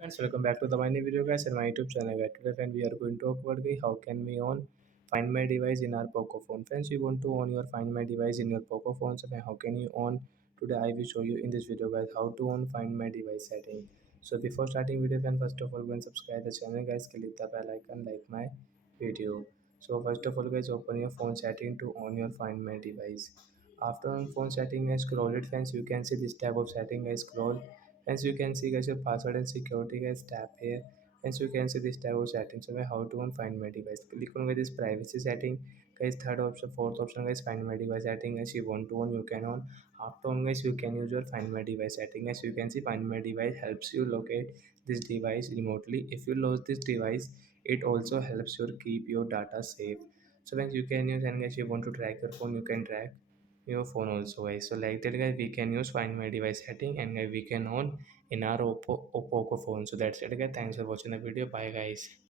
Friends, welcome back to the my new video guys and my YouTube channel guys. Today friend we are going to talk about how can we on Find My device in our Poco phone. Friends, you want to on your Find My device in your Poco phone. So then how can you on? Today I will show you in this video guys how to on Find My device setting. So before starting video friend, first of all go and subscribe the channel guys. Click the bell icon like my video. So first of all guys open your phone setting to on your Find My device. After on phone setting guys scroll it friends, you can see this type of setting guys scroll. As you can see guys your password and security guys tap here. As you can see this type of settings. So how to on Find My device, click on this privacy setting guys. Third option, fourth option guys, Find My device setting. As you want to on you can on. After on guys you can use your Find My device setting. As you can see Find My device helps you locate this device remotely. If you lose this device, it also helps you keep your data safe. So when you can use, and guys you want to track your phone, you can track your phone also guys. So like that guys we can use Find My device setting, and guys we can on in our Oppo phone. So that's it guys, thanks for watching the video, bye guys.